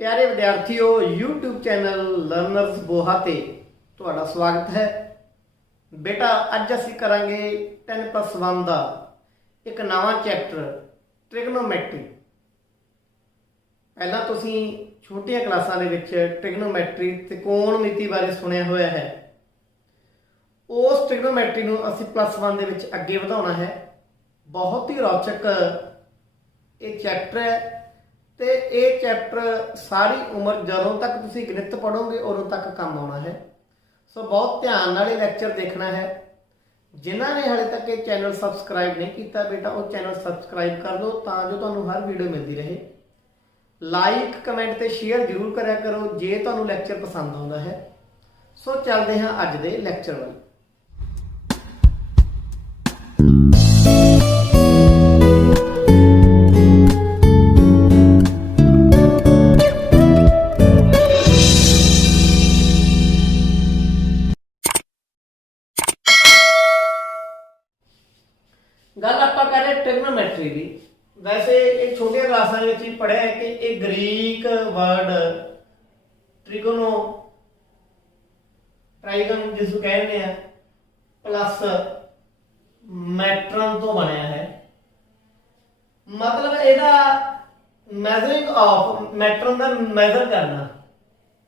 प्यारे विद्यार्थियों YouTube channel learners बोहा ते तुहाडा स्वागत है। बेटा अज असीं करांगे 10+1 का एक नवा चैप्टर ट्रिग्नोमैट्री। पहला तुसीं छोटियां क्लासां दे विच ट्रिग्नोमैट्री त्रिकोणमिति बारे सुनिया होया है। उस ट्रिग्नोमैट्री नूं असीं +1 दे विच अगे वधाउणा है। बहुत ही रोचक ये चैप्टर है ते ये चैप्टर सारी उम्र जदों तक तुसीं गणित पढ़ोगे उदों तक काम आना है। सो बहुत ध्यान नाल लैक्चर देखना है। जिन्हों ने हाले तक ये चैनल सबसक्राइब नहीं किया बेटा वो चैनल सबसक्राइब कर दो तां जो तुहानूं हर वीडियो मिलती रहे। लाइक कमेंट ते शेयर जरूर करा करो जे तुहानूं लैक्चर पसंद आउंदा है। सो चलते हैं अज दे लैक्चर वाल। गल आपां कर रहे ट्रिग्नोमैट्री की। वैसे एक छोटिया क्लासां विच ही पढ़िया है कि एक ग्रीक वर्ड ट्रिगोनो ट्राइगन जिसको कहते हैं प्लस मैट्रन तो बनया है। मतलब ਇਹਦਾ मैजरिंग ऑफ मैट्रन का मैजर करना,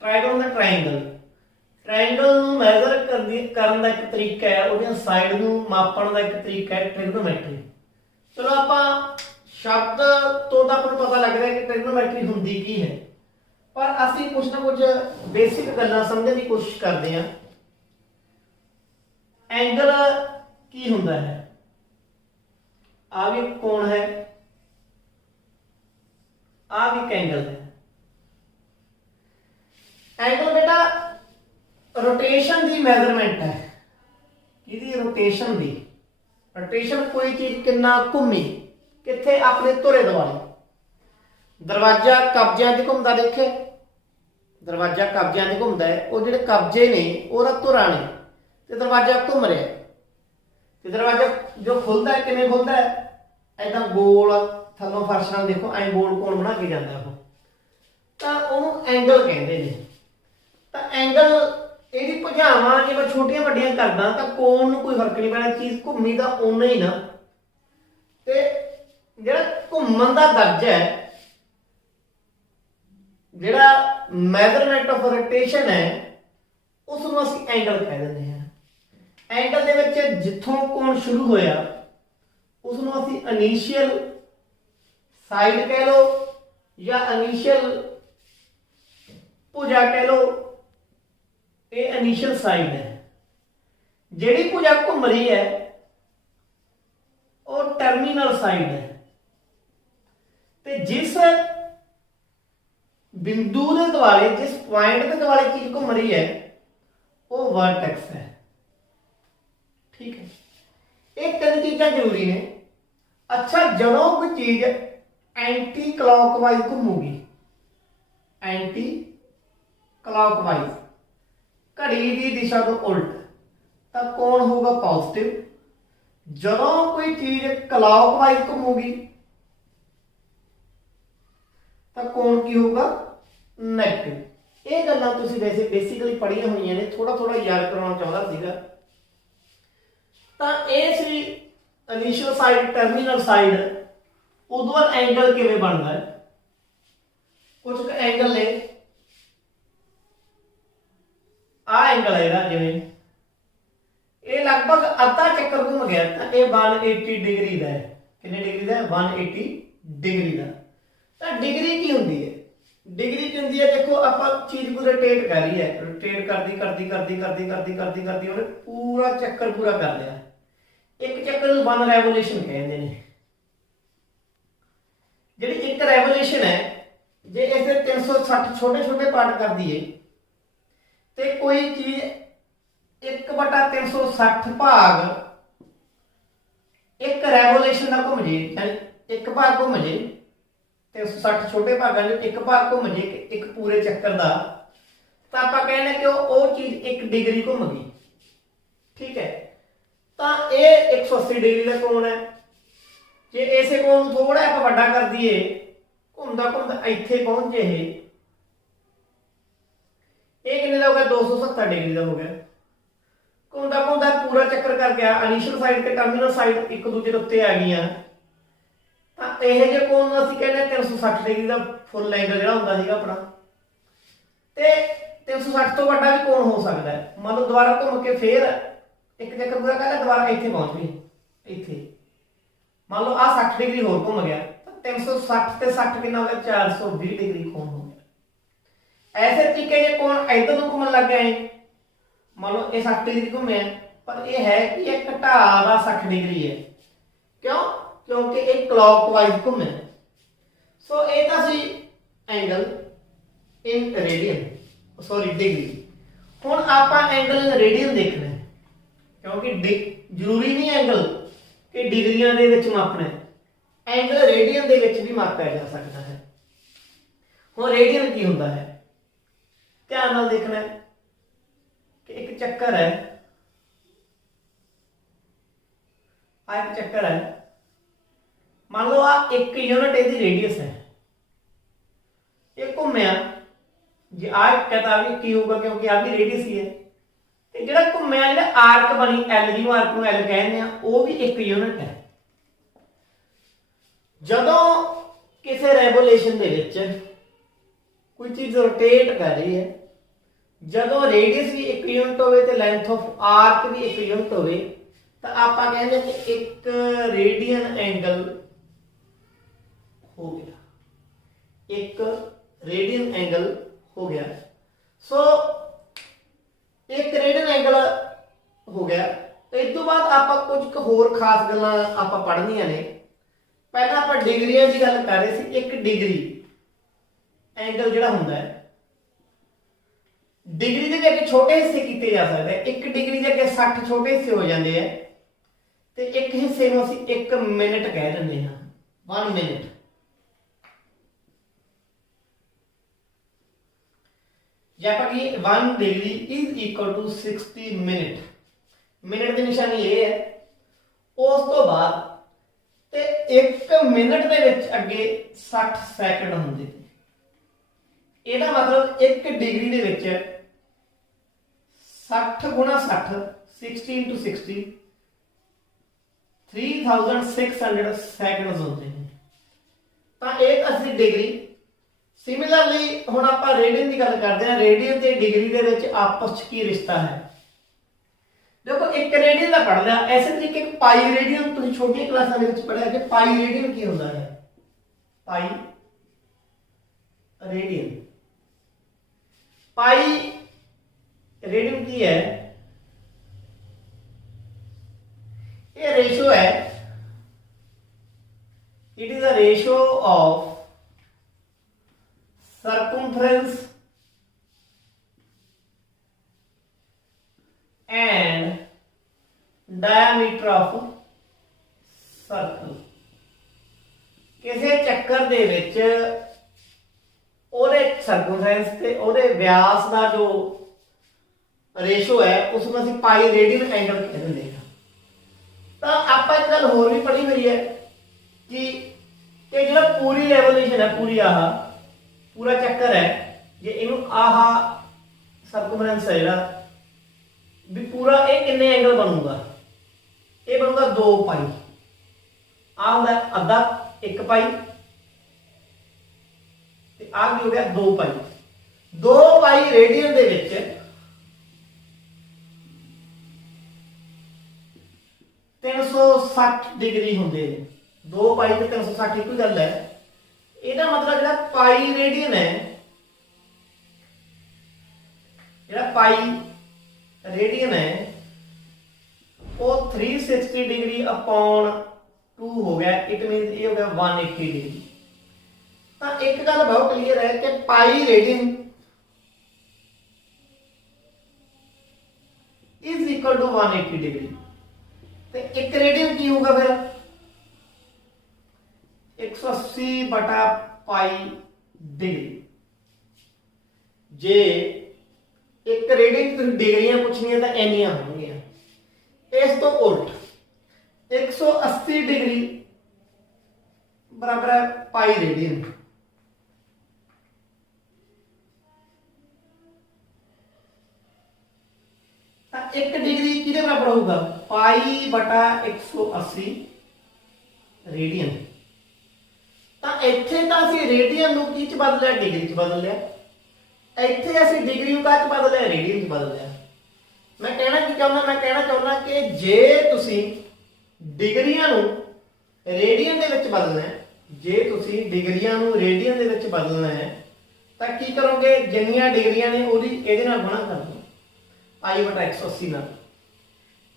ट्राइगन का ट्राइंगल ट्राइंगल मैजर करने का एक तरीका है, उसकी साइड को मापन का एक तरीका है ट्रिग्नोमैट्री। चलो आप शब्द तो आपको पता लग रहा है कि ट्रिग्नोमैट्री होंदी की है, पर असी कुछ ना कुछ बेसिक गल्लां समझने की कोशिश करते हैं। एंगल की हुंदा है, आ भी कोण है, आ भी एंगल है। एंगल बेटा रोटेशन की मेजरमेंट है। किहदी रोटेशन की? रोटेशन कोई चीज कितना घूमी किथे अपने धुरे दुआले। दरवाजा कब्जियां ते घूमदा देखे, दरवाजा कब्जियां ते घूमदा है। वो जिहड़े कब्जे ने ओहदा धुरा ने ते दरवाजा घूम रहा है ते दरवाजा जो खुलदा है किवें खुलदा है? ऐदा गोल थल्लों फर्श नाल देखो ऐ गोल कोण बना के जांदा वो, तां ओहनूं एंगल कहंदे ने। तां एंगल ਇਹਦੀ ਭੁਜਾਵਾਂ ਜੇ ਮੈਂ ਛੋਟੀਆਂ ਵੱਡੀਆਂ ਕਰਦਾ ਤਾਂ ਕੋਣ ਨੂੰ ਕੋਈ ਫਰਕ ਨਹੀਂ ਪੈਣਾ, ਚੀਜ਼ ਘੁੰਮੀ ਤਾਂ ਓਨਾ ਹੀ ਨਾ। ਤੇ ਜਿਹੜਾ ਘੁੰਮਣ ਦਾ ਦਰਜਾ ਹੈ, ਜਿਹੜਾ ਮੈਜ਼ਰਮੈਂਟ ਆਫ ਰੋਟੇਸ਼ਨ ਹੈ, ਉਸ ਨੂੰ ਅਸੀਂ ਐਂਗਲ ਕਹਿ ਦਿੰਦੇ ਹਾਂ। ਐਂਗਲ ਦੇ ਵਿੱਚ ਜਿੱਥੋਂ ਕੋਣ ਸ਼ੁਰੂ ਹੋਇਆ ਉਸ ਨੂੰ ਅਸੀਂ ਇਨੀਸ਼ੀਅਲ ਸਾਈਡ ਕਹਿ ਲਓ ਜਾਂ ਇਨੀਸ਼ੀਅਲ ਭੁਜਾ ਕਹਿ ਲਓ। ये इनिशियल साइड है। जिहड़ी भुजा घूम रही है वो टर्मिनल साइड है। ते जिस बिंदु के दुआले जिस पॉइंट के दुआले चीज घूम रही है वो वर्टेक्स है। ठीक है, ये तीन चीज़ां जरूरी ने। अच्छा, जदों कोई चीज एंटी क्लॉकवाइज घूमूगी, एंटी क्लॉकवाइज घड़ी की दिशा तो उल्ट, तो कौन होगा पॉजिटिव। जदों कोई चीज क्लॉकवाइज घूमूगी तो कौन की होगा नैगेटिव। ये गल्लां तुसीं वैसे बेसिकली पढ़िया हुई ने, थोड़ा थोड़ा याद करवाना चाहता सीगा। तो ये सी इनिशियल साइड टर्मिनल साइड। उदों बाद एंगल किवें बनदा है? कुछ एंगल ने आ एंगल है जिवें ये लगभग अद्धा चक्कर घूम गया तो ये 180 डिग्री का है। कितने डिग्री का है? 180 डिग्री का। तो डिग्री की होंगी है? डिग्री की होंगी है, देखो आप चीज को रोटेट कर रही है, रोटेट करती करती करती करती करती करती करती उन्हें पूरा चक्कर पूरा कर लिया। एक चक्कर को 1 रेवोल्यूशन कहते हैं। जी एक रेवोल्यूशन है, जे इसे 360 छोटे छोटे पार्ट कर दिए ते कोई चीज 1/360 भाग एक रेवोल्यूशन का घूम जे, यानी एक भाग घूम जे 360 छोटे भागों जो एक भाग घूम जे एक पूरे चक्कर का, तो आप कहने कि वो चीज 1 डिग्री घूम गई। ठीक है, तो ये 180 डिग्री का कोण है। जे इसे कोण थोड़ा आप वड्डा कर दिए, घूमदा घूमदा इत्थे पहुंच जे ਇਹ ਕਿੰਨੇ ਦਾ ਹੋ ਗਿਆ 270 डिग्री ਦਾ ਹੋ ਗਿਆ। ਘੁੰਮਦਾ ਘੁੰਮਦਾ ਪੂਰਾ ਚੱਕਰ ਕਰ ਗਿਆ, ਇਨੀਸ਼ੀਅਲ ਸਾਈਡ ਤੇ ਟਰਮੀਨਲ ਸਾਈਡ ਇੱਕ ਦੂਜੇ ਦੇ ਉੱਤੇ ਆ ਗਈਆਂ, ਤਾਂ ਇਹ ਜੇ ਕੋਣ ਨੂੰ ਅਸੀਂ ਕਹਿੰਦੇ 360 डिग्री ਦਾ ਫੁੱਲ ਐਂਗਲ ਜਿਹੜਾ ਹੁੰਦਾ ਸੀਗਾ ਆਪਣਾ। ਤੇ 360 ਤੋਂ ਵੱਡਾ ਵੀ ਕੋਣ ਹੋ ਸਕਦਾ ਹੈ। ਮੰਨ ਲਓ ਦੁਬਾਰਾ ਘੁੰਮ ਕੇ ਫੇਰ ਇੱਕ ਚੱਕਰ ਪੂਰਾ ਕਰ ਲਿਆ, ਦੁਬਾਰਾ ਇੱਥੇ ਪਹੁੰਚ ਗਈ, ਇੱਥੇ ਮੰਨ ਲਓ ਆ 60 डिग्री ਹੋਰ ਘੁੰਮ ਗਿਆ, ਤਾਂ 360 ਤੇ 60 ਕਿੰਨਾ ਹੋ ਗਿਆ 420 डिग्री ਕੋਣ ਹੋ ਗਿਆ। ऐसे तरीके जे कोण इधर ਨੂੰ ਘੁੰਮਣ ਲੱਗ ਗਏ, ਮੰਨ ਲਓ ਇਹ 60 डिग्री घूमया, पर यह है कि यह घटा 60 डिग्री है। क्यों? क्योंकि एक क्लॉकवाइज घूमया। सो ये तो सी angle in radian, sorry degree. हुण आपां एंगल इन रेडियन देखना है, क्योंकि जरूरी नहीं एंगल कि डिग्रियां दे विच मापना है, एंगल रेडियन दे विच भी मापा जा सकता है। हुण रेडियन की हुंदा है, ध्यान नाल देखना है कि एक चक्कर है, आ एक चक्कर है, मान लो आ एक यूनिट इसकी रेडियस है, ये घूमया जे आ कहता भी की होगा क्योंकि आ भी रेडियस ही है, ते जिहड़ा घूमया जिहड़ा आर्क बनी एल जी आर्क नूं एल कहंदे आ, वो भी एक यूनिट है। जदों किसी रेवोल्यूशन दे विच कोई चीज रोटेट कर रही है, जदों रेडियस भी एक यूनिट होवे ते लेंथ ऑफ आर्क भी एक यूनिट होवे, तो आपां कहंदे कि एक रेडियन एंगल हो गया, एक रेडियन एंगल हो गया। सो एक रेडियन एंगल हो गया। तो इस तो बाद आपां कुछ होर खास गल्लां आपां पढ़नियां ने। पहला आपां डिग्रियां दी गल कर रहे सी। एक डिग्री एंगल जिहड़ा हुंदा है, डिग्री के अगे छोटे हिस्से किए जा सकते हैं। एक डिग्री के अगे 60 छोटे हिस्से हो जाते हैं, तो एक हिस्से में असीं 1 मिनट कह दिंदे हां, 1 मिनट। जे आपां कहिए 1 degree is equal to 60 minute, minute की निशानी ये है। उस तो बाद ते 1 मिनट के विच अगे 60 सैकंड हुंदे ने। ਇਹਦਾ मतलब 1 डिग्री ਦੇ ਵਿੱਚ 60 गुणा 60 60 into 60 3600 ਸੈਕਿੰਡਸ ਹੁੰਦੇ ਨੇ। ਤਾਂ ਇਹ ਅਸੀਂ डिग्री। सिमिलरली ਹੁਣ ਆਪਾਂ रेडियन ਦੀ ਗੱਲ ਕਰਦੇ ਹਾਂ। रेडियन ਤੇ डिग्री ਦੇ ਵਿੱਚ ਆਪਸ ਵਿੱਚ ਕੀ ਰਿਸ਼ਤਾ ਹੈ? देखो एक रेडियन ਦਾ पढ़ लिया, ऐसे तरीके एक पाई रेडियन ਤੁਸੀਂ ਛੋਟੀਆਂ ਕਲਾਸਾਂ ਦੇ ਵਿੱਚ पढ़ਿਆ कि पाई रेडियन ਕੀ ਹੁੰਦਾ है। पाई रेडियन, पाई रेडियन की है, ये रेशियो है, it is a ratio of circumference and diameter of circle. किसी चक्कर दे विच ਉਹਦੇ ਸਰਕਮਫਰੈਂਸ ਤੇ ਉਹਦੇ ਵਿਆਸ ਦਾ ਜੋ ਰੇਸ਼ੋ ਹੈ ਉਸ ਨੂੰ ਅਸੀਂ ਪਾਈ ਰੇਡੀਅਨ ਐਂਗਲ ਕਹਿੰਦੇ ਹਾਂ। ਤਾਂ ਆਪਾਂ ਇੱਕ ਗੱਲ ਹੋਰ ਵੀ ਪੜ੍ਹੀ ਹੋਈ ਹੈ ਕਿ ਇਹ ਜਿਹੜਾ ਪੂਰੀ ਰੈਵੋਲੂਸ਼ਨ ਹੈ, ਪੂਰੀ ਪੂਰਾ ਚੱਕਰ ਹੈ, ਜੇ ਇਹਨੂੰ ਸਰਕਮਫਰੈਂਸ ਹੈ ਜਿਹੜਾ ਵੀ ਪੂਰਾ, ਇਹ ਕਿੰਨੇ ਐਂਗਲ ਬਣੂਗਾ? ਇਹ ਬਣੂਗਾ 2 ਪਾਈ। ਹੁੰਦਾ ਅੱਧਾ 1 ਪਾਈ, आ हो गया 2 पाई। 2 पाई रेडियन दे विच 360 डिग्री होंदे ने। 2 पाई ते 360 एक ही गल है। ਇਹਦਾ मतलब ਜਿਹੜਾ पाई रेडियन है, ਜਿਹੜਾ पाई रेडियन है वो 360 डिग्री अपॉन 2 हो गया। इट मीन ये हो गया 180 डिग्री। तो एक गल बहुत क्लीयर है कि pi radian is equal to 180 degree. तो एक रेडियन की होगा फिर 180 बटा पाई डिग्री। जे एक रेडियन की डिग्रियां पूछनिया तो इनिया होंगियां। इस तो उल्ट 180 डिग्री बराबर है पाई रेडियन। 1 डिग्री किहदे बराबर होगा पाई बटा 180 रेडियन। तो इत्थे तां असीं रेडियन नूं की च बदल लिया डिग्री च बदल लिया, इत्थे असीं डिग्री नूं काह च बदल लिया रेडियन च बदल लिया। मैं कहना की चाहुंदा, मैं कहना चाहुंदा कि जे तुसीं डिग्रियां नूं रेडियन दे विच बदलना है, जे तुसीं डिग्रियां नूं रेडियन दे विच बदलना है तां की करोगे जिन्नियां डिग्रियां ने ओहदी इहदे नाल गुणा कर दो पाई बटा 180 नाल।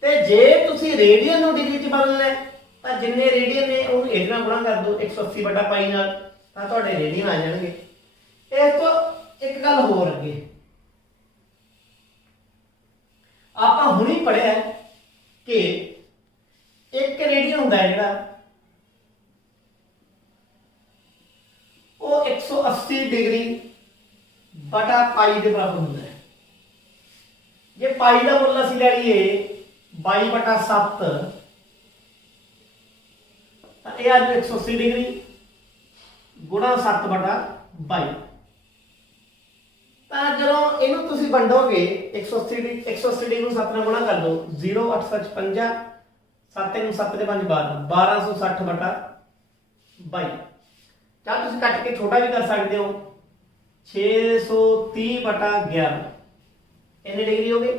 ते जे तुसीं रेडियन नूं डिग्री च बदलना है तां जिन्ने रेडियन ने ओहनूं इहदे नाल गुणा कर दो 180 बटा पाई नाल, तां तुहाडे रेडियन आ जाणगे। इस तो एक गल होर अगे आपां हुणी पढ़िआ कि एक रेडियन हुंदा है जिहड़ा वो 180 डिग्री बटा पाई के बराबर होता है। जे पाई का मुल असीं लै लईए 22 बटा 7 तो यह आ जाए 180 डिग्री गुणा 7 बटा 22। तो जो इनू तुसीं वंडोगे 180 डिग्री 7 नाल गुणा कर दो 0 8 7 50 7 7 5 12 1260 बटा 22। चाहे तुसीं कट के छोटा भी कर सकते हो 630 बटा 11 इन्ने डिग्री हो गए।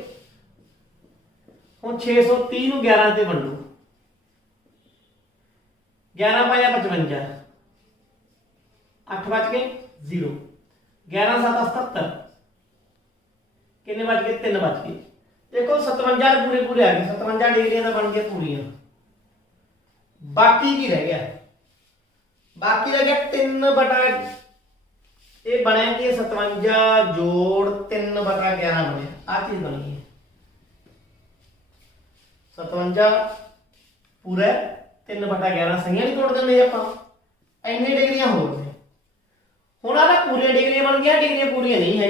हुण 630 नूं 11 ते वंडो 11 पाया 55 8 बच गए 0 11 7 77 किन्ने बच गए 3 बच गए। देखो 57 पूरे पूरे आ गए 57 डिग्रियां दा बन गया पूरियां। बाकी की रह गया, बाकी रह गया 3 बटा ये बनया कि 57 जोड़ 3 बटा 11 बने आ चीज बन गई 57 पूरा 3 बटा 11 सही नहीं तोड़ देंगे आप इन्नी डिग्रियां हो गए। हुण आ पूरी डिग्रियां बन गई, डिग्रियां पूरी नहीं है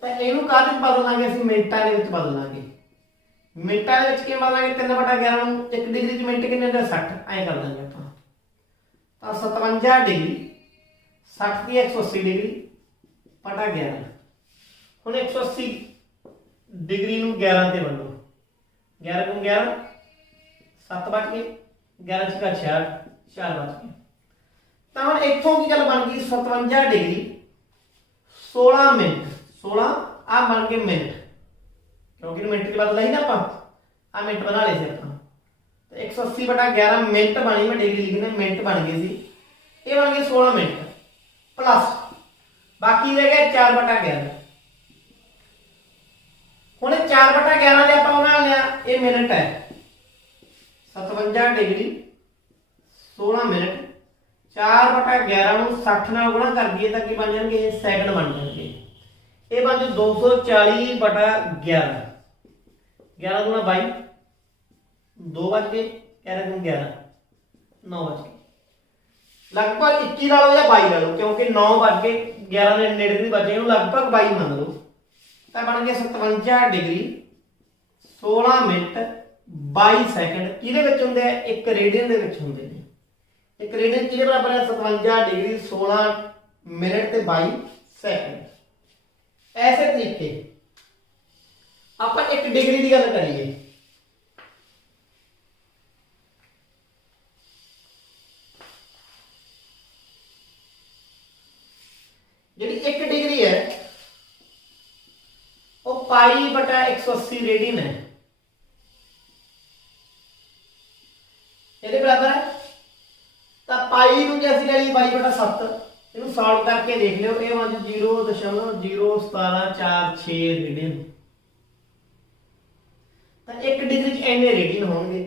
तो इनू काहदे बदल लांगे असीं मिनटां दे विच बदल लांगे। मिनटां दे विच किवें बदलांगे 3 बटा 11 नूं 1 डिग्री च मिनट किन्ने ने 60 ऐ कर देंगे आपां। तो 57 डिग्री 60 की 180 डिग्री बटा 11 हुण 180 डिग्री नूं 11 ते वंडो 11 को 11 7 बच गए 11 छक्का 66 4 बच गए। तो हुण इत्थों की गल बन गई 57 डिग्री 16 मिनट 16 आ बन गए मिनट क्योंकि मिनट के बदला ही ना आपां आ मिनट बना ले थे आपां। तो 180 बटा 11 मिनट बनी मैं डिग्री लिखने मिनट बन गई सी ये बन गए 16 मिनट प्लस बाकी रह गया 4 बटा 11। हुण 4 बटा 11 दे आपां बना लिया ये मिनट है 57 डिग्री 16 मिनट 4 बटा 11 नूं 60 नाल गुणा कर दिए तो की बन जाएंगे सैकंड बन जाएंगे। ये बन जाए 240 बटा 11 11 गुणा 22 2 बच गए 11 गुणा 11 9 बच गए लगभग 21 ला लो या 22 ला लो क्योंकि 9 बच गए 11 ने नेड़े नहीं बचे लगभग 22 मान लो। तो बन गया 57 डिग्री 16 मिनट 22 सैकंड किहदे विच हुंदे आ एक रेडियन दे विच हुंदे ने। एक रेडियन किहदे बराबर है 57 डिग्री 16 मिनट ते 22 सैकंड। ऐसे तरीके आप एक डिग्री की गल करिए जी एक डिग्री है वो पाई बटा 180 रेडियन है ये बराबर है। तो पाई नूं जे असीं ले ली 22 बटा 7 इनू सॉल्व करके देख लियो ये बन 0.01746 रेडियन। तो एक डिग्री च इन्ने रेडियन होंगे।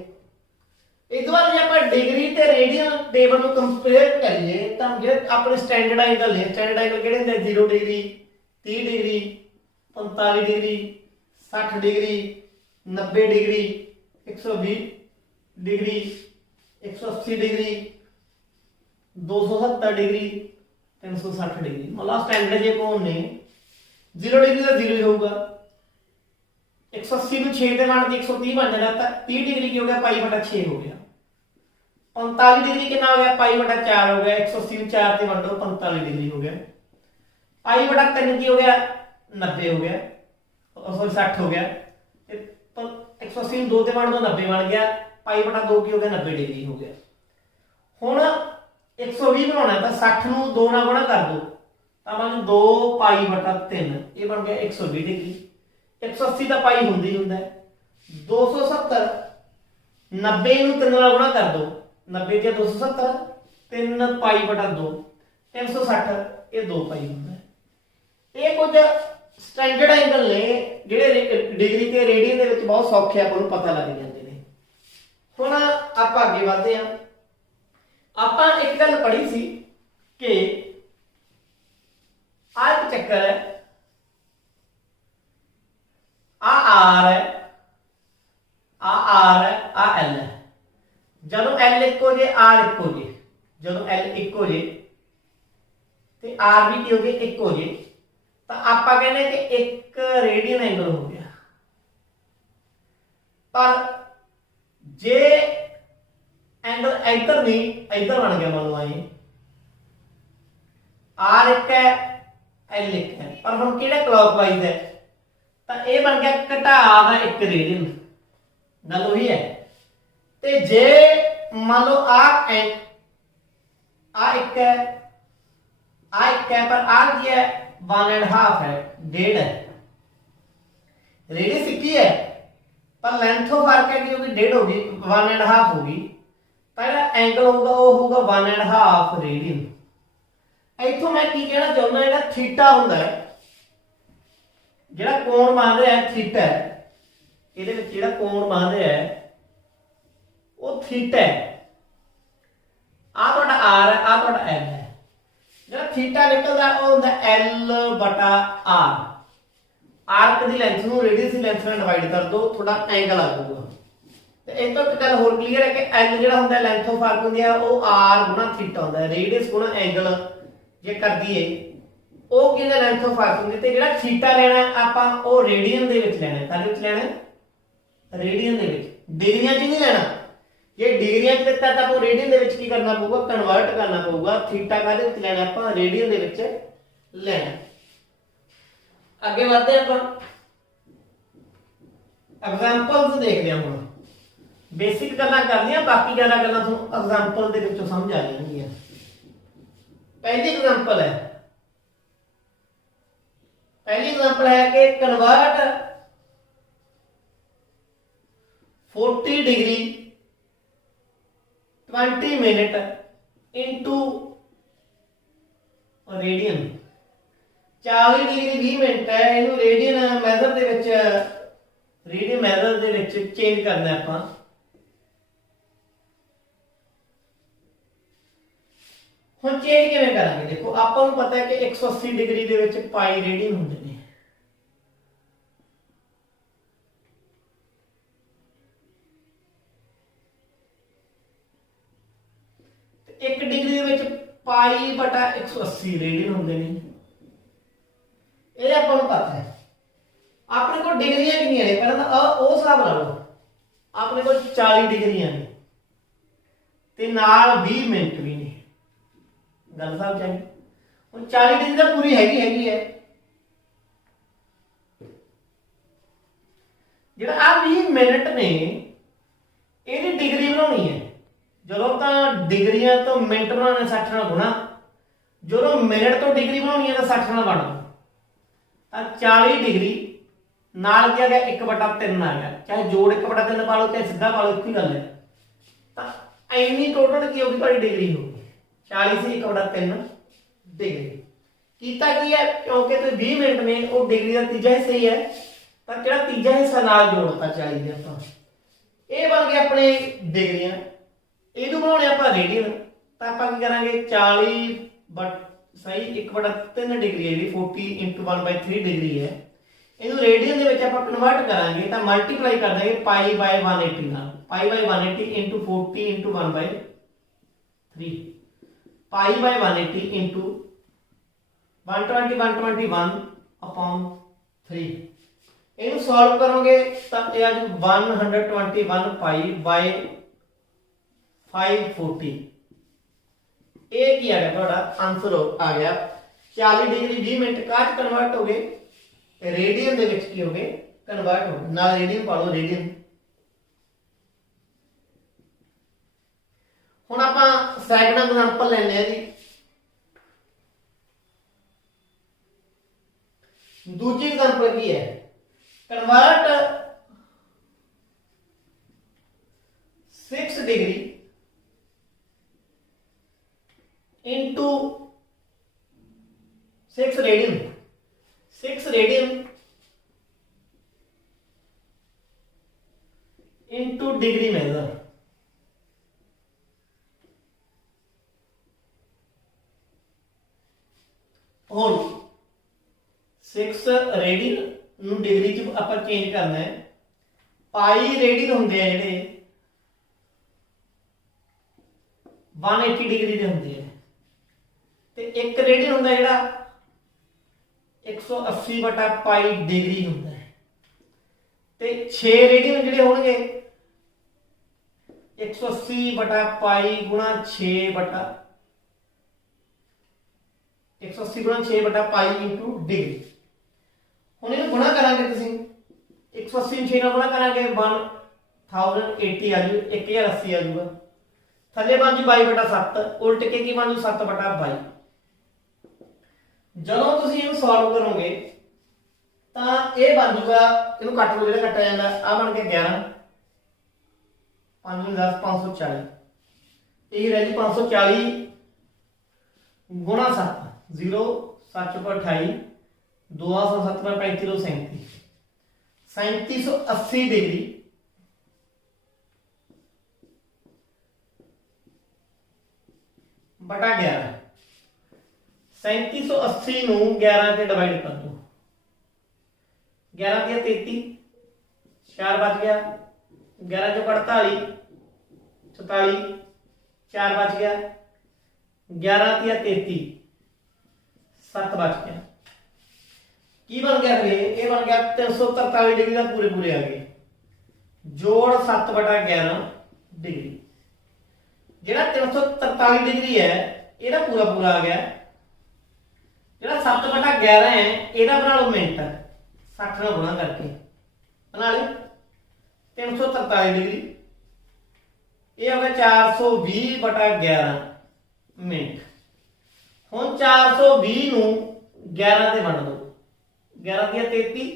इस बार जे आप डिग्री ते रेडियन टेबल को कंपेयर करिए तो जे अपने स्टैंडर्ड एंगल है स्टैंडर्ड एंगल किहड़े हुंदे 0 degree 30 degree 45 degree 60 degree 90 degree 120 degree 180 degree 270 degree 360 degree मतलब स्टैंडर्ड जे कौन ने 0 डिग्री का 0 ही होगा 180 ਨੂੰ 6 ਦੇ ਵੰਡ ਦੀ 130 ਬਣ ਜਾਣਾ ਤਾਂ 30 डिग्री की हो गया पाई बटा 6 हो गया 45 डिग्री कितना हो गया पाई बटा 4 हो गया 180 ਨੂੰ 4 ਤੇ ਵੰਡੋ 45 डिग्री हो गया पाई बटा 3 की हो गया 90 हो गया सॉरी 60 हो गया 180 ਨੂੰ 2 ਤੇ ਵੰਡ ਦੋ 90 बन गया, पाई बटा 2 की हो गया 90 डिग्री हो गया। हुण 120 बनाना तो 60 ਨੂੰ 2 ਨਾਲ गुणा कर दो तो मान लो 2 पाई बटा 3 ये बन गया 120 डिग्री। 180 का पाई होंदी हुंदा है 270, 90 ਨੂੰ 3 ਨਾਲ गुणा कर दो 90 के 270 3 पाई बटा 2 360 ये 2 पाई होंदा है। ये कुछ स्टैंडर्ड एंगल ने ਜਿਹੜੇ डिग्री ते रेडियन ਦੇ ਵਿੱਚ बहुत सौखे ਆਪਾਂ ਨੂੰ पता लग ਜਾਂਦੇ ਨੇ। ਹੁਣ ਆਪਾਂ ਅੱਗੇ ਵਧਦੇ ਹਾਂ। ਆਪਾਂ ਇੱਕ ਗੱਲ ਪੜ੍ਹੀ ਸੀ ਕਿ ਆ ਇੱਕ ਚੱਕਰ ਹੈ, ਆ ਆਰ ਹੈ, ਆ ਆਰ ਹੈ, ਆ ਐਲ ਹੈ। ਜਦੋਂ ਐਲ ਇੱਕੋ ਜੇ ਆਰ ਇੱਕੋ ਜੇ, ਜਦੋਂ ਐਲ ਇੱਕੋ ਜੇ ਤੇ ਆਰ ਵੀ ਕੀ ਹੋ ਜੇ ਇੱਕੋ ਜੇ, ਤਾਂ ਆਪਾਂ ਕਹਿੰਦੇ ਕਿ ਇੱਕ रेडियन एंगल हो गया। पर जे एंगल इधर नहीं इधर बन गया, मान लो ये आर एक है एल एक है, पर हम किहड़ा क्लॉकवाइज है तो ये बन गया घटा का एक रेडियन। गल वही है। ते जे मान लो आ एक है, आ एक है, पर आ की है 1.5 है, 1.5 है। रेडियस एक ही है पर लेंथ ऑफ आर्क है क्योंकि 1.5 होगी 1.5 होगी, तो एंगल होगा वो होगा 1.5 रेडियन। इथों मैं की कहना चाहूंगा, ਜਿਹੜਾ थीटा ਹੁੰਦਾ है, ਜਿਹੜਾ ਕੋਣ ਬਣ ਰਿਹਾ ਹੈ थीटा है, ਇਹਦੇ ਵਿੱਚ ਜਿਹੜਾ ਕੋਣ ਬਣ ਰਿਹਾ ਹੈ ਉਹ थीटा है। ਆ ਤੁਹਾਡਾ r ਹੈ, ਆ ਤੁਹਾਡਾ l है। ਜਿਹੜਾ थीटा ਨਿਕਲਦਾ ਉਹ ਹੁੰਦਾ l ਬਟਾ r। आर्क की लेंथ ਨੂੰ रेडियस की लेंथ ਨਾਲ डिवाइड कर दो, थोड़ा एंगल आ जाऊगा। तो एक तो एक गल होर क्लीयर है कि एल ਜਿਹੜਾ ਹੁੰਦਾ लेंथ ऑफ आर्क ਹੁੰਦੀ ਹੈ ਉਹ r गुणा थीटा ਹੁੰਦਾ है। रेडियस गुणा एंगल जे कर दईए ਉਹ ਕੀ ਹੁੰਦਾ लेंथ ऑफ आर्क ਹੁੰਦੀ। ਤੇ ਜਿਹੜਾ थीटा ਲੈਣਾ ਆਪਾਂ ਉਹ रेडियन ਦੇ ਵਿੱਚ ਲੈਣਾ। ਕਾਹਦੇ ਵਿੱਚ ਲੈਣਾ? रेडियन ਦੇ ਵਿੱਚ, डिग्रियां 'ਚ नहीं ਲੈਣਾ। ਜੇ डिग्रियां 'ਚ ਦਿੱਤਾ ਤਾਂ ਉਹ रेडियन ਦੇ ਵਿੱਚ ਕੀ ਕਰਨਾ ਪਊਗਾ? ਕਨਵਰਟ ਕਰਨਾ ਪਊਗਾ। थीटा ਕਾਹਦੇ ਵਿੱਚ ਲੈਣਾ ਆਪਾਂ? रेडियन ਦੇ ਵਿੱਚ ਲੈਣਾ। ਅੱਗੇ ਵਧਦੇ ਆਪਾਂ एग्जांपल्स देख लिया। हम बेसिक गल्लां कर लिया, बाकी गल्लां ਤੁਹਾਨੂੰ एग्जांपल ਦੇ ਵਿੱਚੋਂ समझ आ जाएंगी। पहली एग्जांपल है, पहली एग्जांपल है कि convert 40 degree 20 minute into radian. 40 degree 20 minute है, इनू रेडियन मेथड ਦੇ ਵਿੱਚ रेडियन मेथड ਦੇ ਵਿੱਚ चेंज करना है ਆਪਾਂ। ਹੁਣ चेंज ਕਿਵੇਂ ਕਰਾਂਗੇ? देखो ਆਪਾਂ ਨੂੰ ਪਤਾ ਹੈ ਕਿ 180 डिग्री ਦੇ ਵਿੱਚ ਪਾਈ रेडियन ਹੁੰਦੇ ਨੇ। ਤੇ 1 डिग्री ਦੇ ਵਿੱਚ ਪਾਈ ਬਟਾ 180 रेडियन ਹੁੰਦੇ ਨੇ। ਇਹ ਆਪਾਂ ਨੂੰ ਪਤਾ ਹੈ। ਆਪਣੇ ਕੋਲ ਡਿਗਰੀਆਂ ਕਿੰਨੀਆਂ ਨੇ? ਪਹਿਲਾਂ ਤਾਂ ਉਹ ਹਿਸਾਬ ਲਾ ਲਓ। ਆਪਣੇ ਕੋਲ 40 ਡਿਗਰੀਆਂ ਨੇ ਤੇ ਨਾਲ 20 ਮਿੰਟ ਵੀ ਨੇ। ਗੱਲ ਸਮਝ ਆਈ? ਹੁਣ 40 ਡਿਗਰੀ ਤਾਂ ਪੂਰੀ ਹੈਗੀ ਹੈ। ਜਿਹੜਾ ਆ 20 ਮਿੰਟ ਨੇ ਇਹਦੀ ਡਿਗਰੀ ਬਣਾਉਣੀ ਹੈ। ਜਦੋਂ ਤਾਂ ਡਿਗਰੀਆਂ ਤੋਂ ਮਿੰਟ ਬਣਾਉਣੇ 60 ਨਾਲ ਗੁਣਾ, ਜਦੋਂ ਮਿੰਟ ਤੋਂ ਡਿਗਰੀ ਬਣਾਉਣੀ ਹੈ ਤਾਂ 60 ਨਾਲ ਵੰਡ। 40 डिग्री नाल क्या गया 1/3 आ गया, चाहे जोड़ 1/3 पा लो चाहे सीधा पा लो, एक ही गल है। तो इन्नी टोटल की होगी तुम्हारी डिग्री होगी 40 से 1/3 डिग्री। कीता की है क्योंकि तो 20 मिनट में वो डिग्री का तीजा हिस्सा ही है, तो जो तीजा हिस्सा नाल जोड़ता 40 के आप ये बन गए अपने डिग्रियां। इनू बनाने आप रेडियन, तो आप करांगे 40 सही 1/3 डिग्री है, 40 × 1/3 डिग्री है। इनू रेडियन दे विच आपां कन्वर्ट करांगे तो मल्टीप्लाई कर देंगे पाई बाय 180 नाल। पाई बाय 180 × 40 × 1/3 पाई बाय 180 × 121/3 इनू सॉल्व करोगे तो ये आ जाए 121 पाई बाय 540। ये की आ गया थोड़ा आंसर आ गया 40 डिग्री 20 मिनट काच कन्वर्ट हो गए रेडियन दे विच की हो गए कन्वर्ट हो गए। नाल रेडियन पा लो, रेडियन हुण आपां सैकंड एग्जांपल लैंदे आ जी। दूजी एग्जांपल की है, convert 6 degree into 6 radian, 6 radian into degree measure. हुण 6 रेडियन नूं डिग्री च आपां चेंज करना है। पाई रेडियन हुंदे आ जिहड़े 180 डिग्री दे हुंदे आ, ते एक रेडियन हुंदा जिहड़ा 180 बटा पाई डिग्री हुंदा है। ते 6 रेडियन जिहड़े होणगे 180 बटा पाई गुणा 6 बटा 180 गुणा 6 बटा पाई इंटू डिग्री। हुण इहनूं गुणा करांगे तुसीं 180 6 नाल गुणा करांगे 1080 आ जू 1080 आ जूगा। थले बन जू 22 बटा 7, उल्ट के की बन जू 7 बटा 22। ਜਦੋਂ ਤੁਸੀਂ ਇਹਨੂੰ ਸੋਲਵ ਕਰੋਗੇ ਤਾਂ ਇਹ ਬਣ ਜੂਗਾ, ਇਹਨੂੰ ਕੱਟ ਲਓ ਜਿਹੜਾ ਕੱਟਿਆ ਜਾਂਦਾ, ਆ ਬਣ ਕੇ 11 5 10 540, ਇਹ ਰਹਿ ਜੀ 540 गुणा 7 0 7 पर 28 2 7 पर 35 37 3780 डिग्री बटा 11। 3780 ਨੂੰ 11 ਤੇ डिवाइड कर दो, 11 दिया 33 4 बच गया, 11 चो 48 44 4 बच गया, 11 दिया 33 7 बच गया। की बन गया फिर ये बन गया 343 डिग्री का पूरे पूरे आ गए, जोड़ 7 बटा 11 डिग्री। ਜਿਹੜਾ 343 डिग्री है ਇਹਦਾ पूरा पूरा आ गया। ਜਿਹੜਾ 7 बटा 11 है ਇਹਦਾ बना लो मिनट 60 ਨਾਲ गुणा करके बना ले 343 डिग्री, ये हो गया 420 बटा 11 मिनट। हुण 420 ਨੂੰ 11 ਤੇ ਵੰਡ दो, 11 दिया 33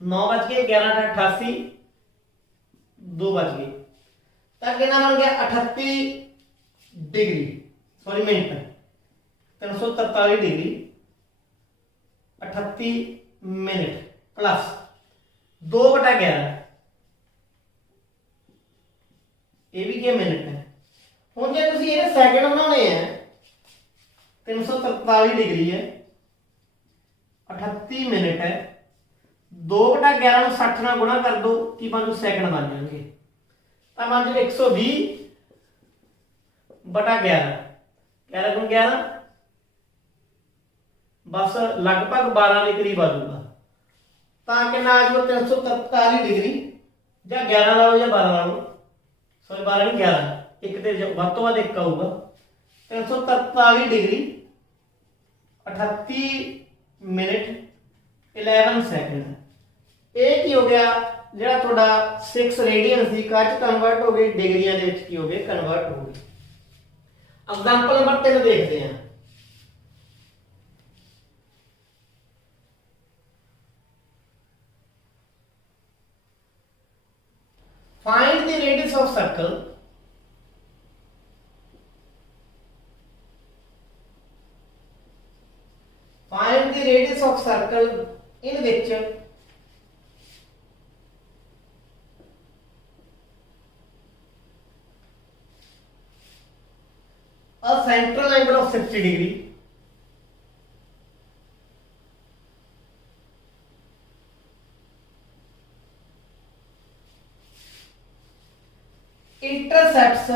9 बच गए, 11 88 2 बच गए, तो कितना बन गया 38 degree sorry minute. 343 degree 38 minute plus 2 बटा 11, ये भी क्या मिनट है। हुण जे तुसीं इहदे सैकंड बनाने हैं 343 डिग्री है 38 मिनट है, 2 बटा 11 ਨੂੰ 60 ਨਾਲ गुणा कर दो कि बन जू सैकंड बन जाएंगे, तो बन जू 120 बटा 11 11 गुण 11 बस लगभग 12 के करीब आ जाऊगा। तो कितना आ जाऊगा 343 डिग्री या 11 ला लो या 12 ला लो, सॉरी 12 नहीं 11, एक तो वध तो वध एक आऊगा। 343 डिग्री 38 मिनट 11 सैकंड। ਇਹ ਕੀ ਹੋ ਗਿਆ, ਜਿਹੜਾ ਤੁਹਾਡਾ 6 ਰੇਡੀਅਨ ਸੀ ਕੱਚ ਕਨਵਰਟ ਹੋ ਗਏ ਡਿਗਰੀਆਂ ਦੇ ਵਿੱਚ ਕੀ ਹੋ ਗਏ ਕਨਵਰਟ ਹੋ ਗਏ। ਐਗਜ਼ਾਮਪਲ ਨੰਬਰ 3 ਦੇਖਦੇ ਹਾਂ। Find the radius of circle find the radius of circle in which a central angle of 60 degree intercepts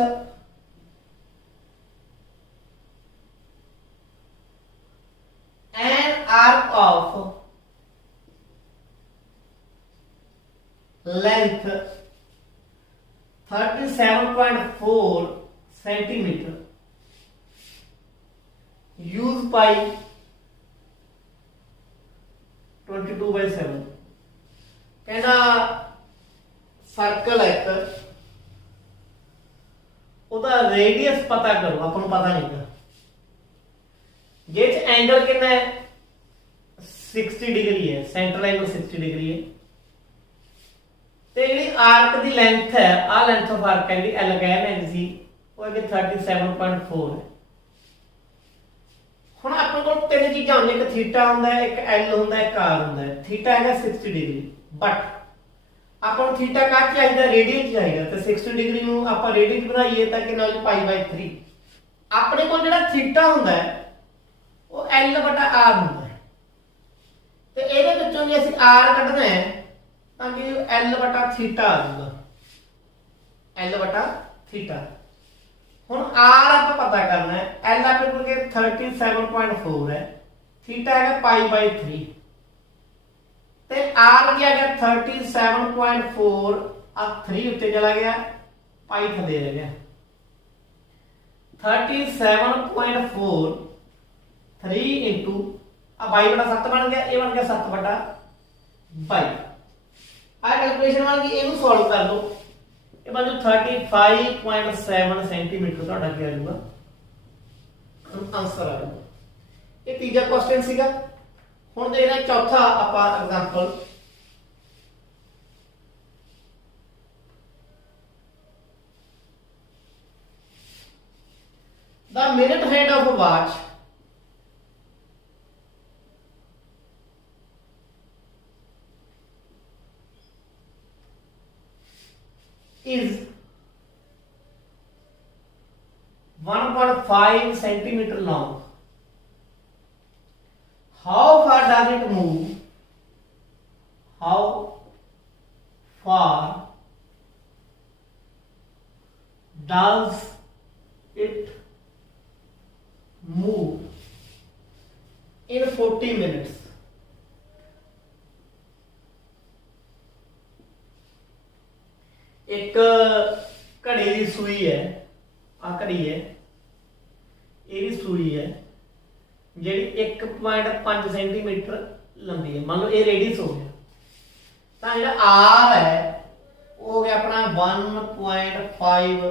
an arc of length 37.4 centimeter use by 22/7। कहना सर्कल है ਉਹਦਾ ਰੇਡੀਅਸ ਪਤਾ ਕਰੋ, ਆਪਾਂ ਨੂੰ ਪਤਾ ਨਹੀਂਗਾ। ਜੇ एंगल कितना है 60 डिग्री है, सेंट्रल एंगल 60 डिग्री है, ਤੇ ਜਿਹੜੀ ਆਰਕ ਦੀ ਲੈਂਥ ਹੈ, ਆ ਲੈਂਥ ਆਫ ਆਰਕ ਹੈ ਜਿਹੜੀ L ਕਹਿੰਦੇ ਸੀ, ਉਹ ਹੈ 37.4 ਹੈ। ਹੁਣ ਆਪਣੇ ਕੋਲ ਤਿੰਨ ਚੀਜ਼ਾਂ ਹੁੰਦੀਆਂ, ਇੱਕ ਥੀਟਾ ਹੁੰਦਾ ਹੈ, ਇੱਕ L ਹੁੰਦਾ ਹੈ, ਇੱਕ R ਹੁੰਦਾ ਹੈ। ਥੀਟਾ ਹੈਗਾ 60 डिग्री, ਬਟ ਆਪਾਂ ਨੂੰ ਥੀਟਾ ਕਾ ਚਾਹੀਦਾ, ਰੇਡੀਅਨ ਚਾਹੀਦਾ, ਤੇ 60 डिग्री ਨੂੰ ਆਪਾਂ ਰੇਡੀਅਨ ਬਣਾਈਏ ਤਾਂ ਕਿੰਨਾ ਹੋ ਜਾਊ π/3। ਆਪਣੇ ਕੋਲ ਜਿਹੜਾ ਥੀਟਾ ਹੁੰਦਾ ਹੈ ਉਹ L/R ਹੁੰਦਾ ਹੈ, ਤੇ ਇਹਦੇ ਵਿੱਚੋਂ ਜੇ ਅਸੀਂ R ਕੱਢਣਾ ਹੈ ਤਾਂ ਕਿ L/θ ਆ ਜਾਊਗਾ, L/θ। ਹੁਣ R ਆਪਾਂ ਪਤਾ ਕਰਨਾ ਹੈ, L ਆਪਣੇ ਕੋਲ 37.4 ਹੈ, ਥੀਟਾ ਹੈਗਾ π/3, ਤੇ R ਕੀ ਆ ਗਿਆ 37.4 ਆ 3 ਉੱਤੇ ਚਲਾ ਗਿਆ, ਪਾਈ ਥੱਲੇ ਰਹਿ ਗਿਆ। 37.4 3 इंटू आ 22/7 बन गया, ये बन गया 7/22। आ कैलकुलेशन बन गई, इनू सॉल्व कर लो, ये बन जाऊ 35.7 सेंटीमीटर ਤੁਹਾਡਾ ਕੀ ਆ ਜਾਊਗਾ आंसर आ जाऊगा। ये तीजा क्वेश्चन ਸੀਗਾ। ਹੁਣ ਦੇਖਦੇ ਹਾਂ ਚੌਥਾ ਆਪਾਂ example. The minute hand of a watch is 1.5 centimeter long. How far does it move? How far does it move in 40 minutes? एक घड़ी की सूई है, आ घड़ी है, ये सूई है जी 1.5 सेंटीमीटर लंबी है। मान लो ये रेडियस हो गया, तो जो आर है वो हो गया अपना 1.5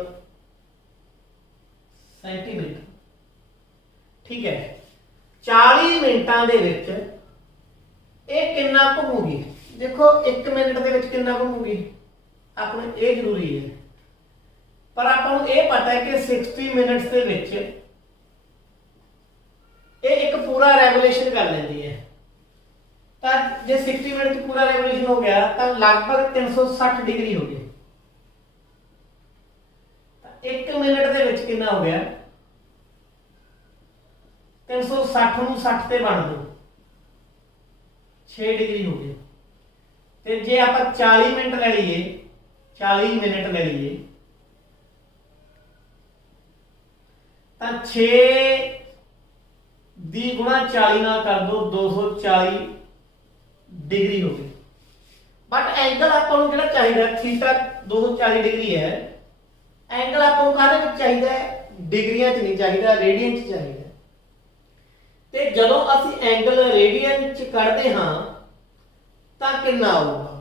सेंटीमीटर। ठीक है, 40 मिनटां दे विच ये कितना घूमूगी? देखो 1 मिनट दे विच कितना घूमूगी आपने ये जरूरी है, पर आपको ये पता है कि 60 मिनट्स के विच ये एक पूरा रेवोल्यूशन कर लेती है। तो जो 60 मिनट पूरा रेवोल्यूशन हो गया तो लगभग 360 डिग्री हो गई। 1 मिनट के विच कितना हो गया? 360 ਨੂੰ 60 ਤੇ ਬਣ ਦੋ 6 डिग्री हो गई। ਤੇ ਜੇ ਆਪਾਂ 40 ਮਿੰਟ ਲੈ ਲਈਏ, 40 मिनट ले लीजिए, तो 6 दी गुणा 40 ना कर दो 240 डिग्री हो गई। बट एंगल आपको जो चाहिए थीटा 240 डिग्री है, एंगल आपको कहने चाहिए डिग्रियां च नहीं चाहिए, रेडियन च चाहिए। ते जदों असी एंगल रेडियन च कढ़ते हाँ तो कितना आऊगा?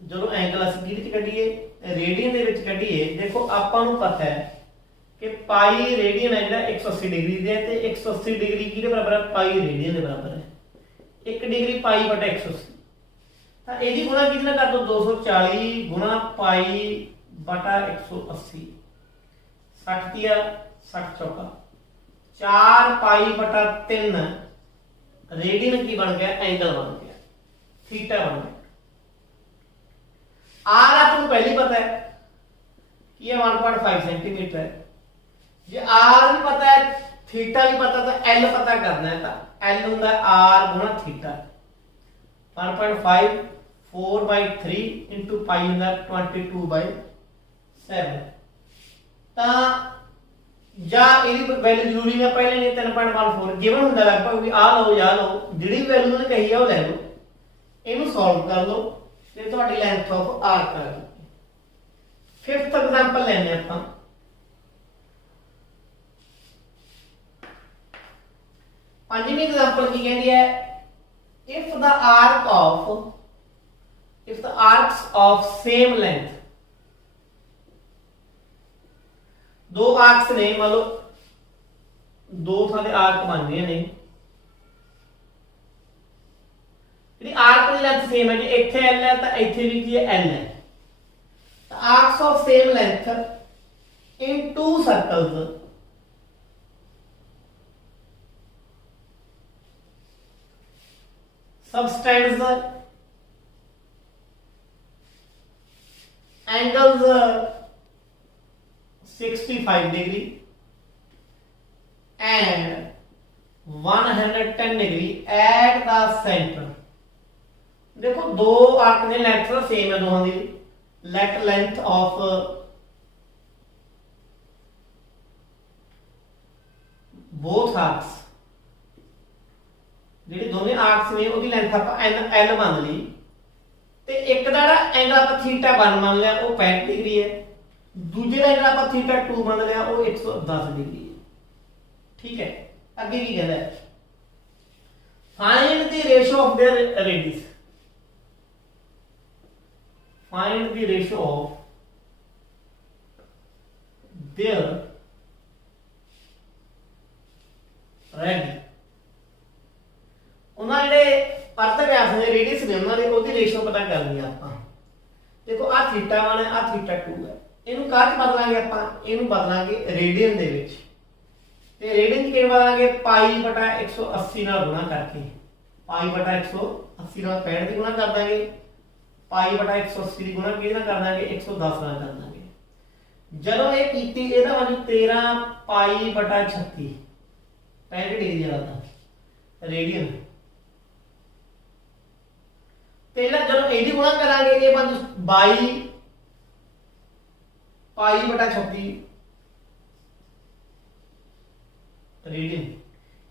जो एंगल असीं किहदे च कढीए, रेडियन दे विच कढीए। देखो आपां नूं पता है कि पाई रेडियन है जिहड़ा 180 डिग्री दे, ते 180 डिग्री किहदे बराबर है? पाई रेडियन दे बराबर है। 1 डिग्री पाई बटा 180, तो इहदी गुणा किहदे नाल कर दो 240 गुणा पाई बटा 180, 60 दिया 60 चौका 4 पाई बटा 3 रेडियन की बन गया? एंगल बन गया, थीटा बन गया। आर आपको पहले पता है कि ये 1.5 सेंटीमीटर है। जे आर भी पता है, थीटा भी पता, तो एल पता करना है, तो एल होगा आर गुणा थीटा। 1.5 4/3 इंटू पाई होगा 22/7। तो ਜਾਂ ਇਹਦੀ ਵੈਲਿਊ ਜ਼ਰੂਰੀ ਨਾ ਪਹਿਲੇ ਨੇ 3.14 ਗਿਵਨ ਹੁੰਦਾ ਲੱਗਭਗ ਵੀ ਆ ਲਓ ਜਾਂ ਲਓ, ਜਿਹੜੀ ਵੈਲਿਊ ਉਹਨੇ ਕਹੀ ਆ ਉਹ ਲੈ ਲਓ, ਇਹਨੂੰ ਸੋਲਵ ਕਰ ਲਓ ਤੇ ਤੁਹਾਡੀ ਲੈਂਥ ਆਫ ਆਰਕ ਆ ਗਈ। 5th एग्जांपल ਲੈਣੇ ਆਪਾਂ। ਪੰਜਵੀਂ एग्जांपल ਕੀ ਕਹਿੰਦੀ ਹੈ? if the arcs of same length दो आर्क्स ने मान लो दो थां दे आर्क बन रहे ने जी आर्क की लेंथ सेम है जी इत्थे L है तो इत्थे भी की है L है arcs of same length in to circles subtends angles 65 degree and 110 degree at the center देखो दो आर्क ने लेंथ सेम है दोहां दी let length of both arcs ਜਿਹੜੇ ਦੋਨੇ ਆਰਕਸ ਨੇ ਉਹਦੀ ਲੈਂਥ ਆਪਾਂ L ਮੰਨ ਲਈ ਤੇ ਇੱਕ ਦਾ ਜਿਹੜਾ ਐਂਗਲ ਆਪਾਂ θ1 ਮੰਨ ਲਿਆ ਉਹ 65 ਡਿਗਰੀ ਹੈ ਦੂਜੇ ਦਾ ਜਿਹੜਾ ਆਪਾਂ θ2 ਮੰਨ ਲਿਆ ਉਹ 110 ਡਿਗਰੀ ਹੈ ਠੀਕ ਹੈ ਅੱਗੇ ਕੀ ਕਹਿੰਦਾ ਹੈ find the ratio of their radius find the ratio of their radius ਉਹਨਾਂ ਜਿਹੜੇ ਅਰਧ ਵਿਆਸ ਦੇ ਰੇਡੀਅਸ ਨੇ ਉਹਨਾਂ ਦੇ ਉਹਦੀ ਰੇਸ਼ੋ ਪਤਾ ਕਰਨੀ ਆ ਆਪਾਂ ਦੇਖੋ ਆ θ1 ਹੈ ਆ θ2 ਹੈ ਇਹਨੂੰ ਕਾਹ ਚ ਬਦਲਾਂਗੇ ਆਪਾਂ ਇਹਨੂੰ ਬਦਲਾਂਗੇ ਰੇਡੀਅਨ ਦੇ ਵਿੱਚ ਤੇ ਰੇਡੀਅਨ ਚ ਕਿਵੇਂ ਬਦਲਾਂਗੇ ਪਾਈ ਬਟਾ 180 ਨਾਲ ਗੁਣਾ ਕਰਕੇ ਪਾਈ ਬਟਾ 180 ਨਾਲ 65 ਦੀ ਗੁਣਾ ਕਰ ਦਾਂਗੇ ਪਾਈ ਬਟਾ 180 ਦੀ ਗੁਣਾ ਕਿਹਦੇ ਨਾਲ ਕਰ ਦਾਂਗੇ 110 ਨਾਲ ਕਰ ਦਾਂਗੇ ਜਦੋਂ ਇਹ ਕੀਤੀ ਇਹਦਾ ਵਾਂਗੂ 13 ਪਾਈ ਬਟਾ 36 65 ਡਿਗਰੀ ਦਾ ਰੇਡੀਅਨ पहला जो एडी गुणा करांगे ये बन 22 पाई बटा 36 रेडियन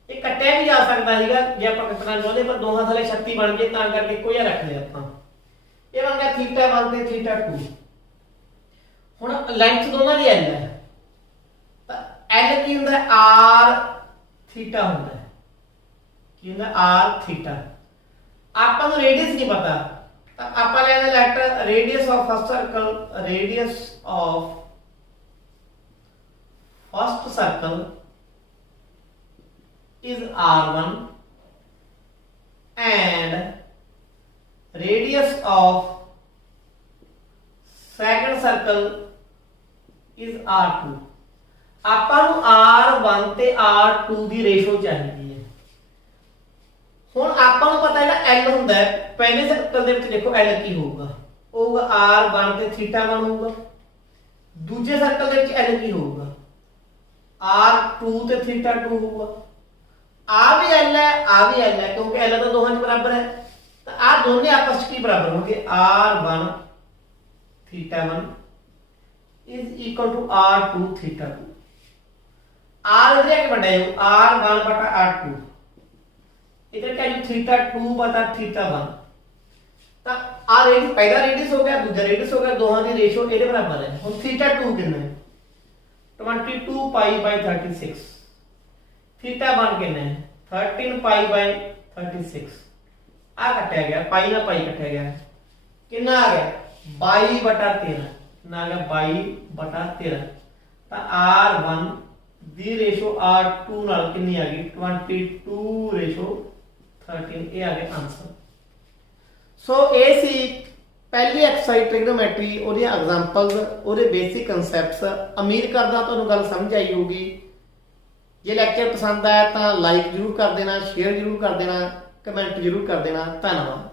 ये कट्टिया भी जा सकता है जे आप कटना चाहते पर दोहां थले 36 बन गए तां करके कोई रख लिया ਆਪਾਂ ये बन गया θ1 ਤੇ θ2 ਹੁਣ ਲੈਂਥ ਦੋਨਾਂ ਦੀ L ਹੈ ਤਾਂ L ਕੀ ਹੁੰਦਾ r θ ਹੁੰਦਾ ਹੈ ਕੀ ਹੁੰਦਾ r θ ਆਪਾਂ ਨੂੰ ਰੇਡੀਅਸ ਨਹੀਂ ਪਤਾ ਤਾਂ ਆਪਾਂ ਲੈਣਾ letter radius of first circle radius of first circle is r1 and radius of second circle is r2 ਆਪਾਂ ਨੂੰ r1 ਤੇ r2 ਦੀ ਰੇਸ਼ੋ ਚਾਹੀਦੀ ਹੈ ਹੁਣ ਆਪਾਂ ਨੂੰ ਪਤਾ ਜਿਹੜਾ L ਹੁੰਦਾ ਹੈ ਪਹਿਲੇ ਸਰਕਲ ਦੇ ਵਿੱਚ ਦੇਖੋ L ਕੀ ਹੋਊਗਾ ਹੋਊਗਾ r1 ਤੇ θ1 ਹੋਊਗਾ ਦੂਜੇ ਸਰਕਲ ਦੇ ਵਿੱਚ L ਕੀ ਹੋਊਗਾ r2 ਤੇ θ2 ਹੋਊਗਾ ਆ ਵੀ L ਹੈ ਆ ਵੀ L ਹੈ ਕਿਉਂਕਿ L ਤਾਂ ਦੋਹਾਂ 'ਚ ਬਰਾਬਰ ਹੈ ਤਾਂ ਆ ਦੋਨੇ ਆਪਸ ਵਿੱਚ ਕੀ ਬਰਾਬਰ ਹੋਣਗੇ r1 θ1 is equal to r2 θ2 r ਦੇ ਅੱਗੇ ਵੱਡਾ ਜਾਊ r1 ਬਟਾ r2 इधर क्या जो θ2 बटा θ1 ਤਾਂ ਆ ਰੇਡੀਅਸ ਪਹਿਲਾ ਰੇਡੀਅਸ ਹੋ ਗਿਆ ਦੂਜਾ ਰੇਡੀਅਸ ਹੋ ਗਿਆ ਦੋਹਾਂ ਦੀ ਰੇਸ਼ੋ ਇਹਦੇ ਬਰਾਬਰ ਹੈ ਹੁਣ θ2 ਕਿੰਨਾ ਹੈ 22 ਪਾਈ ਬਾਈ 36 θ1 ਕਿੰਨਾ ਹੈ 13 ਪਾਈ ਬਾਈ 36 ਆ ਕੱਟਿਆ ਗਿਆ ਪਾਈ ਨਾਲ ਪਾਈ ਕੱਟਿਆ ਗਿਆ ਕਿੰਨਾ ਆ ਗਿਆ 22 ਬਟਾ 13 ਨਾ ਆ ਗਿਆ 22 ਬਟਾ 13 ਤਾਂ r1 ਦੀ ਰੇਸ਼ੋ r2 ਨਾਲ ਕਿੰਨੀ ਆ ਗਈ 22 ਰੇਸ਼ੋ 13 ਇਹ ਆ ਗਿਆ ਆਨਸਰ ਸੋ ਇਹ ਸੀ ਪਹਿਲੀ ਐਕਸਰਸਾਈਜ਼ ਟ੍ਰਿਗਨੋਮੈਟਰੀ ਉਹਦੀਆਂ ਐਗਜ਼ਾਮਪਲਸ ਉਹਦੇ ਬੇਸਿਕ ਕਨਸੈਪਟਸ ਉਮੀਦ ਕਰਦਾ ਤੁਹਾਨੂੰ ਗੱਲ ਸਮਝ ਆਈ ਹੋਊਗੀ ਜੇ ਲੈਕਚਰ ਪਸੰਦ ਆਇਆ ਤਾਂ ਲਾਈਕ ਜਰੂਰ ਕਰ ਦੇਣਾ ਸ਼ੇਅਰ ਜਰੂਰ ਕਰ ਦੇਣਾ ਕਮੈਂਟ ਜਰੂਰ ਕਰ ਦੇਣਾ ਧੰਨਵਾਦ